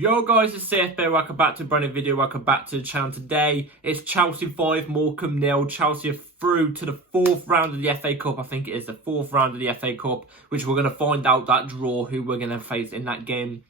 Yo guys, it's CFB, welcome back to a brand new video, welcome back to the channel. Today, it's Chelsea 5, Morecambe 0. Chelsea are through to the 4th round of the FA Cup. I think it is the 4th round of the FA Cup, which we're going to find out that draw, who we're going to face in that game.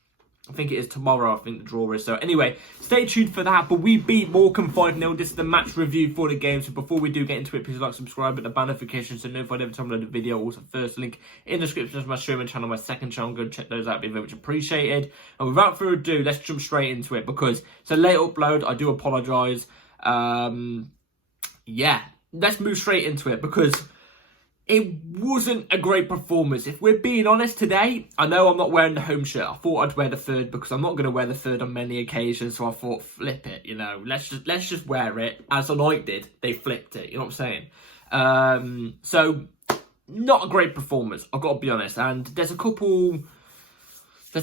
I think it is tomorrow, I think the draw is. So anyway, stay tuned for that. But we beat Morecambe 5-0. This is the match review for the game. So before we do get into it, please like, subscribe, and the bell notification so notified every time I load a video. Also, first link in the description of my streaming channel, my second channel. Go check those out. It'd be very much appreciated. And without further ado, let's jump straight into it because it's a late upload. I do apologise. Yeah, let's move straight into it because it wasn't a great performance. If we're being honest today, I know I'm not wearing the home shirt. I thought I'd wear the third because I'm not going to wear the third on many occasions. So I thought, flip it, you know, let's just wear it. As United did, they flipped it. You know what I'm saying? So not a great performance. I've got to be honest. And there's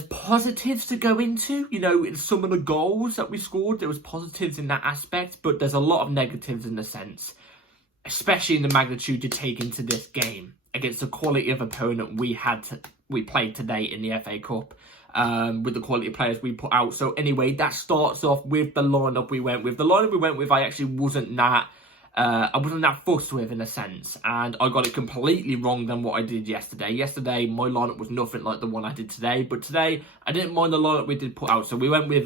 positives to go into. You know, in some of the goals that we scored, there was positives in that aspect, but there's a lot of negatives in the sense, especially in the magnitude to take into this game against the quality of opponent we played today in the FA Cup, with the quality of players we put out. So anyway, that starts off with the lineup we went with. The lineup we went with, I actually wasn't that fussed with in a sense, and I got it completely wrong than what I did yesterday. Yesterday, my lineup was nothing like the one I did today, but today I didn't mind the lineup we did put out. So we went with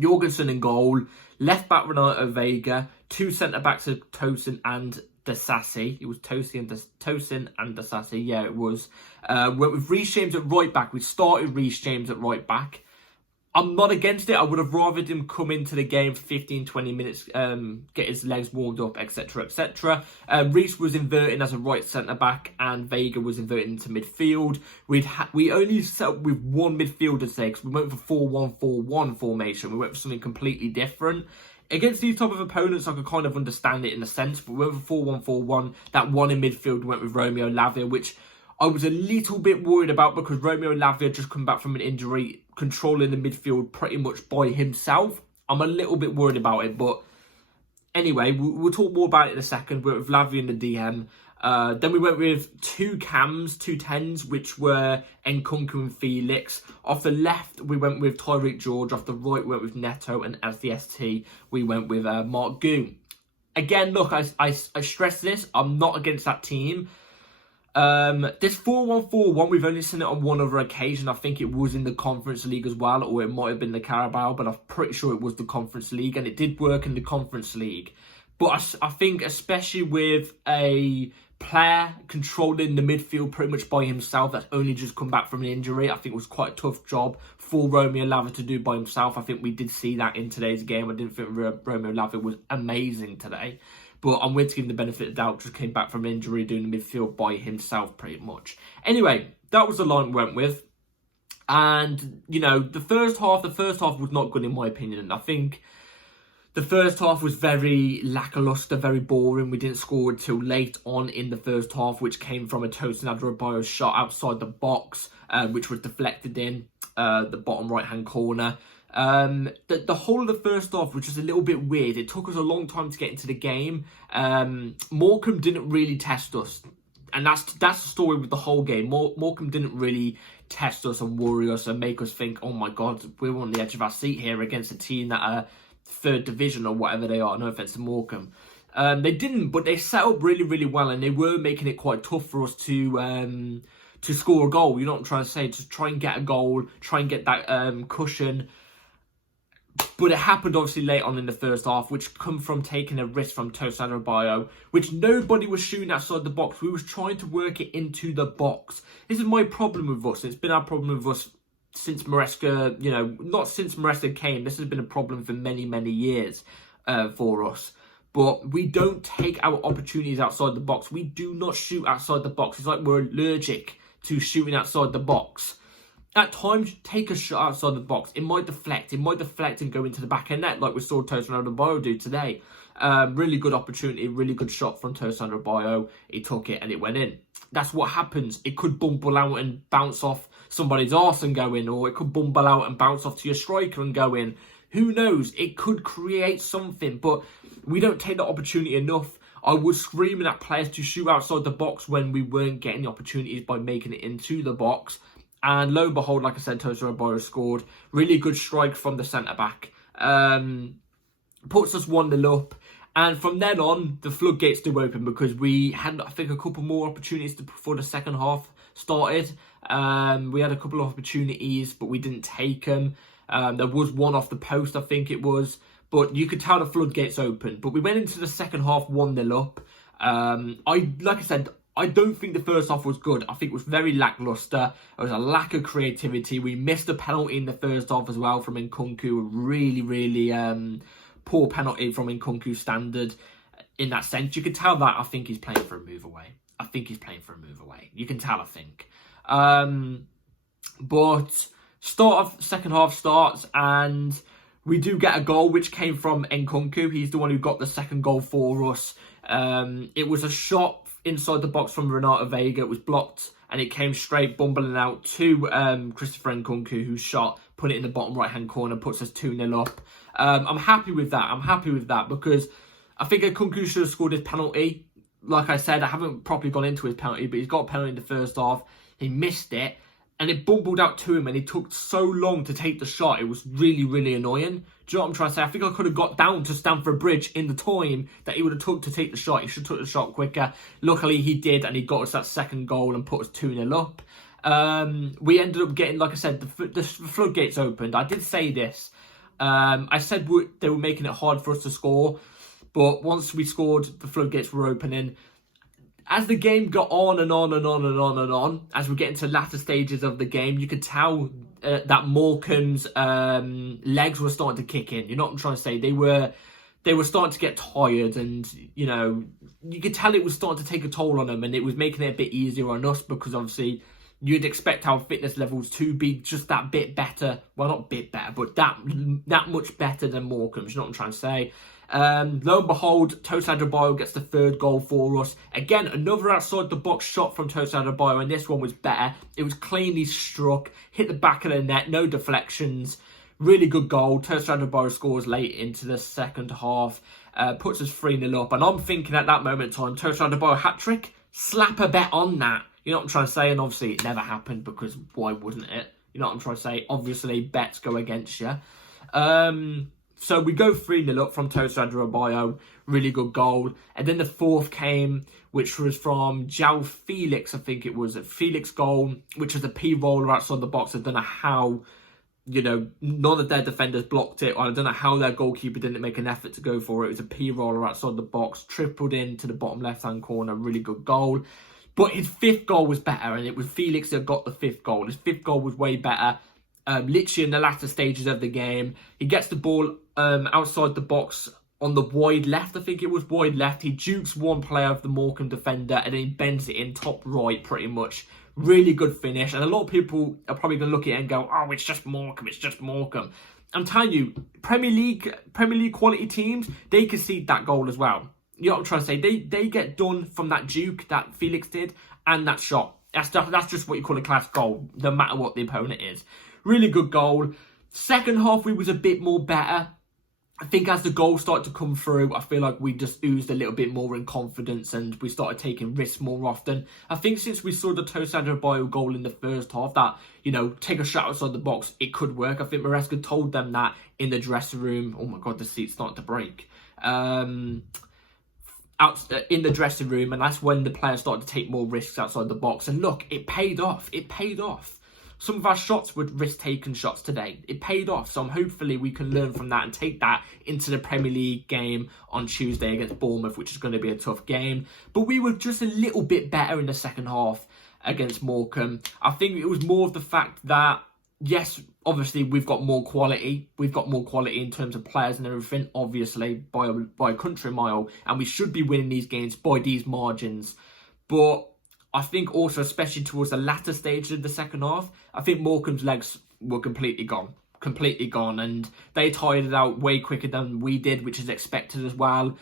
Jorgensen in goal, left back Renato Vega, two centre backs of Tosin and Disasi. It was Tosin and Disasi. Yeah, it was. Went with Reece James at right back. We started Reece James at right back. I'm not against it. I would have rather him come into the game for 15-20 minutes, get his legs warmed up, etc, etc. Reece was inverting as a right centre-back and Vega was inverting into midfield. We only set up with one midfielder today because we went for 4-1-4-1 formation. We went for something completely different. Against these type of opponents, I could kind of understand it in a sense, but we went for 4-1-4-1. That one in midfield went with Romeo Lavia, which I was a little bit worried about because Romeo Lavia just come back from an injury, controlling the midfield pretty much by himself. I'm a little bit worried about it, but anyway, we'll talk more about it in a second. We went with Lavia in the DM. Then we went with two cams, two tens, which were Nkunku and Felix. Off the left, we went with Tyreek George. Off the right, we went with Neto. And as the ST, we went with Mark Goon. Again, look, I stress this. I'm not against that team. This 4-1-4-1, we've only seen it on one other occasion. I think it was in the Conference League as well, or it might have been the Carabao, but I'm pretty sure it was the Conference League, and it did work in the Conference League. But I think especially with a player controlling the midfield pretty much by himself that's only just come back from an injury, I think it was quite a tough job for Romeo Lavia to do by himself. I think we did see that in today's game. I didn't think Romeo Lavia was amazing today. But I'm willing to give him the benefit of the doubt, just came back from injury, doing the midfield by himself pretty much. Anyway, that was the line we went with. And, you know, the first half was not good in my opinion. And I think the first half was very lackluster, very boring. We didn't score until late on in the first half, which came from a Tosin Adebayo shot outside the box, which was deflected in the bottom right-hand corner. The whole of the first half was just a little bit weird. It took us a long time to get into the game. Morecambe didn't really test us, and that's the story with the whole game. Morecambe didn't really test us and worry us and make us think, oh my god, we're on the edge of our seat here against a team that are third division or whatever they are. No offense to Morecambe. They didn't, but they set up really, really well, and they were making it quite tough for us to score a goal. You know what I'm trying to say? To try and get a goal, try and get that cushion. But it happened obviously late on in the first half, which come from taking a risk from Tosin Adebayo, which nobody was shooting outside the box. We was trying to work it into the box. This is my problem with us. It's been our problem with us since Maresca, you know, not since Maresca came. This has been a problem for many, many years for us. But we don't take our opportunities outside the box. We do not shoot outside the box. It's like we're allergic to shooting outside the box. At times, take a shot outside the box. It might deflect and go into the back of net like we saw Tosin Adebayo do today. Really good opportunity, really good shot from Tosin Adebayo. He took it and it went in. That's what happens. It could bumble out and bounce off somebody's arse and go in, or it could bumble out and bounce off to your striker and go in. Who knows? It could create something, but we don't take that opportunity enough. I was screaming at players to shoot outside the box when we weren't getting the opportunities by making it into the box. And lo and behold, like I said, Tosin Adebayo scored. Really good strike from the centre-back. Puts us 1-0 up. And from then on, the floodgates do open because we had, I think, a couple more opportunities before the second half started. We had a couple of opportunities, but we didn't take them. There was one off the post, I think it was. But you could tell the floodgates open. But we went into the second half 1-0 up. Like I said, I don't think the first half was good. I think it was very lacklustre. There was a lack of creativity. We missed a penalty in the first half as well from Nkunku. Really, really poor penalty from Nkunku standard in that sense. You could tell that I think he's playing for a move away. You can tell, I think. But start of second half starts and we do get a goal which came from Nkunku. He's the one who got the second goal for us. It was a shot inside the box from Renato Vega. It was blocked and it came straight bumbling out to Christopher Nkunku, who shot, put it in the bottom right hand corner, puts us 2-0 up. I'm happy with that. Because I think Nkunku should have scored his penalty. Like I said, I haven't properly gone into his penalty, but he's got a penalty in the first half. He missed it and it bumbled out to him and he took so long to take the shot. It was really, really annoying. Do you know what I'm trying to say? I think I could have got down to Stamford Bridge in the time that he would have took to take the shot. He should have took the shot quicker. Luckily, he did, and he got us that second goal and put us 2-0 up. We ended up getting, like I said, the floodgates opened. I did say this. I said they were making it hard for us to score, but once we scored, the floodgates were opening. As the game got on and on and on and on and on, as we get into latter stages of the game, you could tell that Morecambe's legs were starting to kick in. You know what I'm trying to say? They were starting to get tired, and you know, you could tell it was starting to take a toll on them, and it was making it a bit easier on us because obviously you'd expect our fitness levels to be just that bit better. Well, not bit better, but that much better than Morecambe's. You know what I'm trying to say? Lo and behold, Tosin Adebayo gets the third goal for us. Again, another outside the box shot from Tosin Adebayo, and this one was better. It was cleanly struck, hit the back of the net, no deflections. Really good goal. Tosin Adebayo scores late into the second half, puts us 3-0 up. And I'm thinking at that moment in time, Tosin Adebayo hat-trick, slap a bet on that. You know what I'm trying to say? And obviously it never happened because why wouldn't it? You know what I'm trying to say? Obviously bets go against you. So we go 3-0 up from Tosin Adebayo, really good goal. And then the fourth came, which was from Joao Felix, I think it was. A Felix goal, which was a P-roller outside the box. I don't know how, you know, none of their defenders blocked it. Or I don't know how their goalkeeper didn't make an effort to go for it. It was a P-roller outside the box, tripled into the bottom left-hand corner, really good goal. But his fifth goal was better, and it was Felix that got the fifth goal. His fifth goal was way better. Literally in the latter stages of the game, he gets the ball outside the box on the wide left. I think it was wide left. He jukes one player of the Morecambe defender and then he bends it in top right pretty much. Really good finish. And a lot of people are probably going to look at it and go, oh, it's just Morecambe, it's just Morecambe. I'm telling you, Premier League quality teams, they concede that goal as well. You know what I'm trying to say? They get done from that juke that Felix did and that shot. That's just what you call a class goal, no matter what the opponent is. Really good goal. Second half, we was a bit more better. I think as the goals started to come through, I feel like we just oozed a little bit more in confidence and we started taking risks more often. I think since we saw the Tosin Adebayo goal in the first half, that, you know, take a shot outside the box, it could work. I think Maresca told them that in the dressing room. Oh my God, the seat's starting to break. In the dressing room, and that's when the players started to take more risks outside the box. And look, it paid off. It paid off. Some of our shots were risk-taking shots today. It paid off, so hopefully we can learn from that and take that into the Premier League game on Tuesday against Bournemouth, which is going to be a tough game. But we were just a little bit better in the second half against Morecambe. I think it was more of the fact that, yes, obviously we've got more quality. We've got more quality in terms of players and everything, obviously, by a country mile. And we should be winning these games by these margins. But I think also, especially towards the latter stages of the second half, I think Morecambe's legs were completely gone. And they tired it out way quicker than we did, which is expected as well.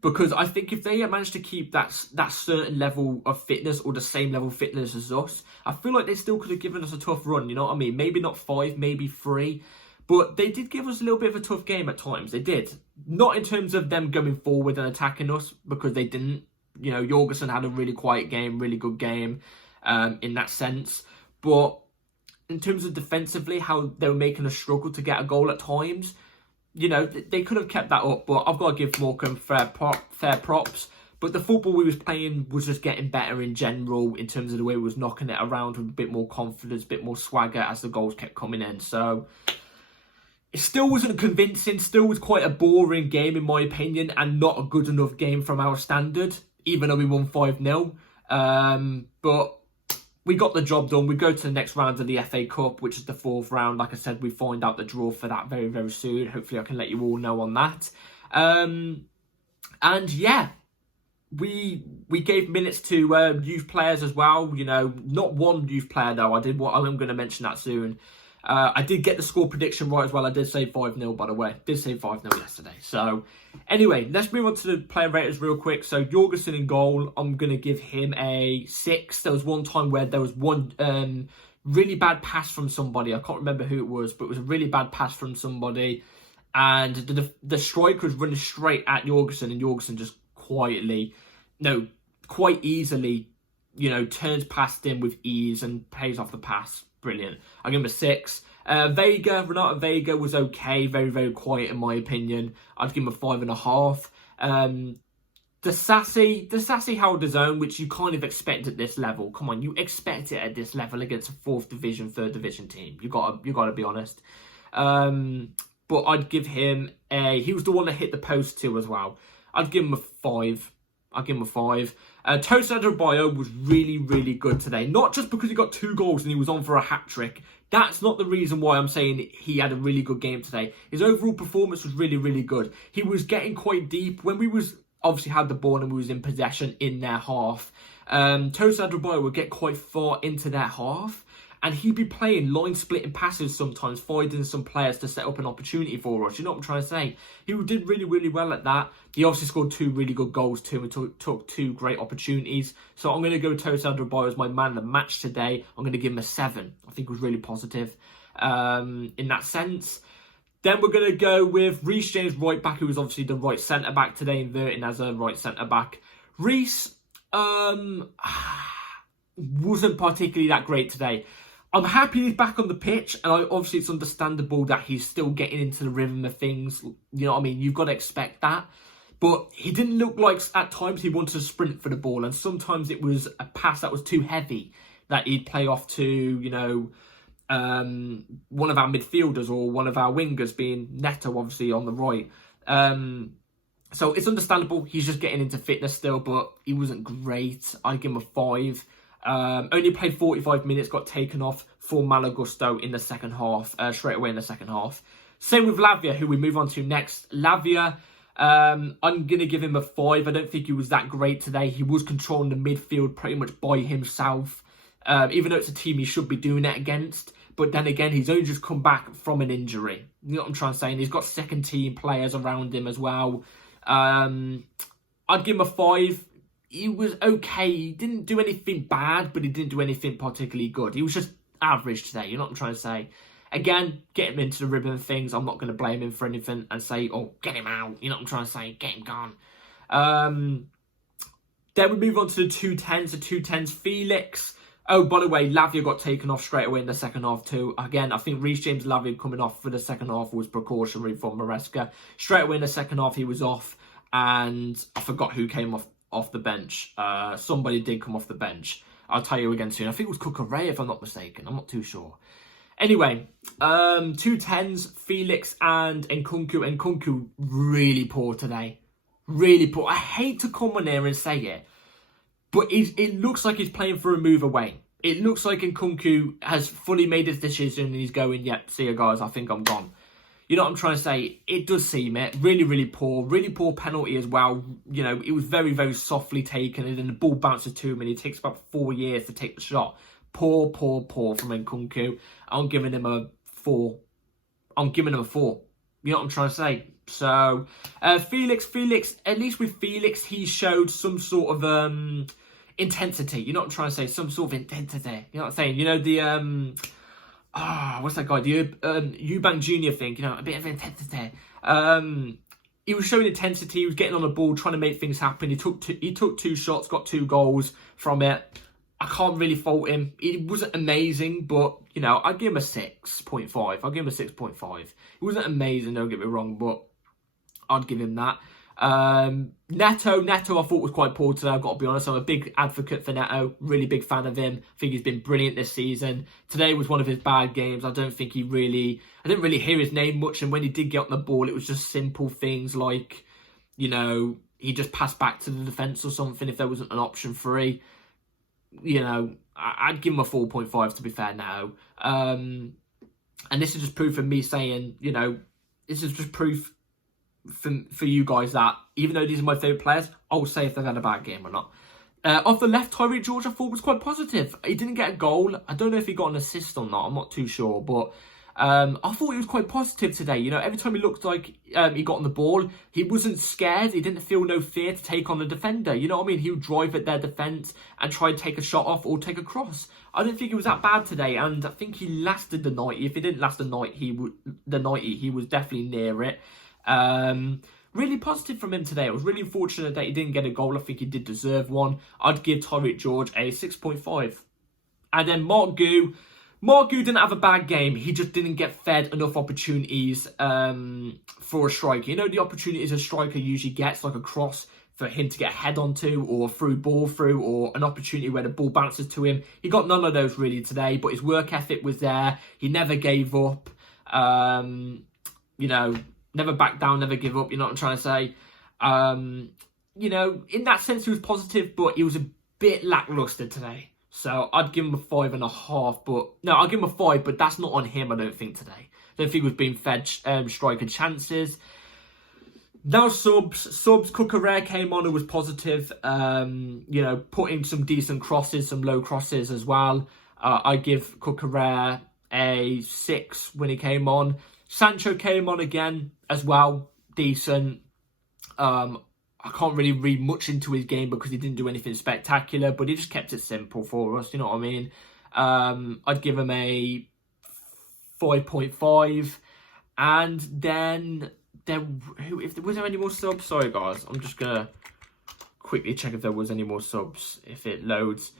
Because I think if they had managed to keep that certain level of fitness or the same level of fitness as us, I feel like they still could have given us a tough run, you know what I mean? Maybe not 5, maybe 3. But they did give us a little bit of a tough game at times. They did. Not in terms of them going forward and attacking us, because they didn't. You know, Jorgensen had a really quiet game, really good game in that sense. but in terms of defensively, how they were making us struggle to get a goal at times, you know, they could have kept that up. But I've got to give Morecambe fair props. But the football we was playing was just getting better in general in terms of the way we was knocking it around with a bit more confidence, a bit more swagger as the goals kept coming in. So it still wasn't convincing, still was quite a boring game in my opinion, and not a good enough game from our standard, even though we won 5-0. But we got the job done. We go to the next round of the FA Cup, which is the 4th round. Like I said, we find out the draw for that very, very soon. Hopefully I can let you all know on that. And yeah, we gave minutes to youth players as well. You know, not one youth player though. I'm going to mention that soon. I did get the score prediction right as well. I did say 5-0, by the way. Did say 5-0 yesterday. So, anyway, let's move on to the player raters real quick. So, Jorgensen in goal, I'm going to give him a 6. There was one time where there was one really bad pass from somebody. I can't remember who it was, but it was a really bad pass from somebody. And the striker was running straight at Jorgensen, and Jorgensen just quite easily, you know, turns past him with ease and pays off the pass. Brilliant. I'll give him a 6. Renato Vega was okay. Very, very quiet in my opinion. I'd give him a 5.5. The Sassy held his own, which you kind of expect at this level. Come on, you expect it at this level against a 4th division, 3rd division team. You gotta be honest. But I'd give him he was the one that hit the post too as well. I'd give him a 5. I'll give him a 5. Tosin was really, really good today. Not just because he got 2 goals and he was on for a hat-trick. That's not the reason why I'm saying he had a really good game today. His overall performance was really, really good. He was getting quite deep. When we was obviously had the ball and we was in possession in their half, Tosin would get quite far into their half. And he'd be playing line-splitting passes sometimes, finding some players to set up an opportunity for us. You know what I'm trying to say? He did really, really well at that. He obviously scored 2 really good goals too and took 2 great opportunities. So I'm going to go with Tosin as my man of the match today. I'm going to give him a 7. I think it was really positive in that sense. Then we're going to go with Reece James, right back, who was obviously the right centre-back today, inverting as a right centre-back. Reece wasn't particularly that great today. I'm happy he's back on the pitch, and obviously it's understandable that he's still getting into the rhythm of things. You know what I mean? You've got to expect that. But he didn't look like at times he wanted to sprint for the ball, and sometimes it was a pass that was too heavy that he'd play off to, you know, one of our midfielders or one of our wingers, being Neto, obviously, on the right. So it's understandable. He's just getting into fitness still, but he wasn't great. I'd give him a 5. Only played 45 minutes, got taken off for Malagusto in the second half, straight away in the second half. Same with Lavia, who we move on to next. Lavia, I'm going to give him a 5. I don't think he was that great today. He was controlling the midfield pretty much by himself, even though it's a team he should be doing it against. But then again, he's only just come back from an injury. You know what I'm trying to say? And he's got second team players around him as well. I'd give him a 5. He was okay. He didn't do anything bad, but he didn't do anything particularly good. He was just average today. You know what I'm trying to say? Again, get him into the rhythm of things. I'm not going to blame him for anything and say, oh, get him out. You know what I'm trying to say? Get him gone. Then we move on to the 2-10s. The 2-10s, Felix. Oh, by the way, Lavia got taken off straight away in the second half too. Again, I think Reece James Lavia coming off for the second half was precautionary from Maresca. Straight away in the second half, he was off. And I forgot who came off the bench. Somebody did come off the bench. I'll tell you again soon. I think it was Cucurella, if I'm not mistaken. I'm not too sure. Anyway, 2-10s, Felix and Nkunku. Nkunku really poor today. Really poor. I hate to come on here and say it, but it looks like he's playing for a move away. It looks like Nkunku has fully made his decision and he's going, yep, see you guys, I think I'm gone. You know what I'm trying to say? It does seem it. Really, really poor penalty as well. You know, it was very, very softly taken and then the ball bounces to him and it takes about 4 years to take the shot. Poor from Nkunku. I'm giving him a 4. I'm giving him a 4. You know what I'm trying to say? So, Felix, at least with Felix, he showed some sort of intensity. You know what I'm trying to say? Some sort of intensity. You know what I'm saying? You know, the, what's that guy? The Eubank Jr. thing, you know, a bit of intensity. He was showing intensity. He was getting on the ball, trying to make things happen. He took 2 shots, got 2 goals from it. I can't really fault him. He wasn't amazing, but, you know, I'd give him a 6.5. I'll give him a 6.5. It wasn't amazing, don't get me wrong, but I'd give him that. Neto, I thought was quite poor today, I've got to be honest. I'm a big advocate for Neto, really big fan of him. I think he's been brilliant this season. Today was one of his bad games. I didn't really hear his name much, and when he did get on the ball, it was just simple things like, you know, he just passed back to the defence or something if there wasn't an option free. You know, I'd give him a 4.5 to be fair now. And this is just proof of me saying, you know, this is just proof for you guys that even though these are my favourite players, I'll say if they've had a bad game or not. Off the left, Tyreek George I thought was quite positive. He didn't get a goal. I don't know if he got an assist or not. I'm not too sure, but I thought he was quite positive today. You know, every time he looked like he got on the ball, he wasn't scared. He didn't feel no fear to take on the defender. You know what I mean? He would drive at their defence and try and take a shot off or take a cross. I don't think it was that bad today, and I think he lasted the 90. If he didn't last the 90, he was definitely near it. Really positive from him today. I was really fortunate that he didn't get a goal. I think he did deserve one. I'd give Tyreek George a 6.5. And then Mark Gu didn't have a bad game. He just didn't get fed enough opportunities for a striker. You know, the opportunities a striker usually gets, like a cross for him to get a head onto, or a through ball through, or an opportunity where the ball bounces to him. He got none of those really today, but his work ethic was there. He never gave up. You know, never back down, never give up, you know what I'm trying to say. You know, in that sense, he was positive, but he was a bit lacklustre today. So I'd give him a 5.5, but no, I'll give him a 5, but that's not on him, I don't think, today. I don't think he was being fed striker chances. Now subs, Cucurella came on, who was positive, you know, putting some decent crosses, some low crosses as well. I give Cucurella a 6 when he came on. Sancho came on again as well, decent. I can't really read much into his game because he didn't do anything spectacular, but he just kept it simple for us, you know what I mean? I'd give him a 5.5. And then, was there any more subs? Sorry guys, I'm just going to quickly check if there was any more subs, if it loads.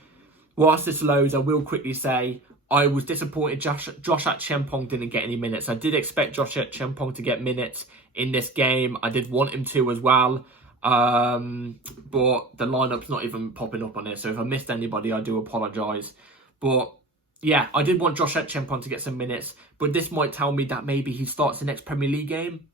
Whilst this loads, I will quickly say, I was disappointed Josh Atchempong didn't get any minutes. I did expect Josh Atchempong to get minutes in this game. I did want him to as well. But the lineup's not even popping up on it. So if I missed anybody, I do apologise. But yeah, I did want Josh Atchempong to get some minutes. But this might tell me that maybe he starts the next Premier League game.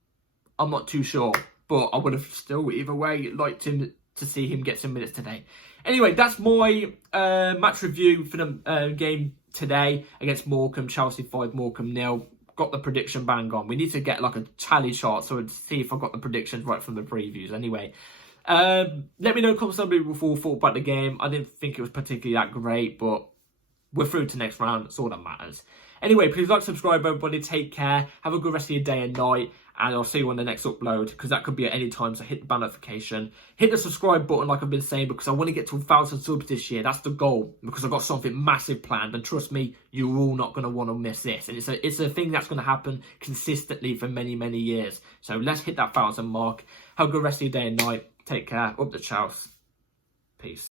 I'm not too sure. But I would have still, either way, liked him to see him get some minutes today. Anyway, that's my match review for the game today against Morecambe. Chelsea 5, Morecambe 0. Got the prediction bang on. We need to get like a tally chart so to see if I got the predictions right from the previews. Anyway, let me know in comments down below before thought about the game. I didn't think it was particularly that great, but we're through to the next round. That's all that matters. Anyway, please like, subscribe, everybody. Take care. Have a good rest of your day and night. And I'll see you on the next upload, because that could be at any time. So hit the bell notification. Hit the subscribe button like I've been saying, because I want to get to 1,000 subs this year. That's the goal, because I've got something massive planned. And trust me, you're all not going to want to miss this. And it's a thing that's going to happen consistently for many, many years. So let's hit that 1,000 mark. Have a good rest of your day and night. Take care. Up the chows. Peace.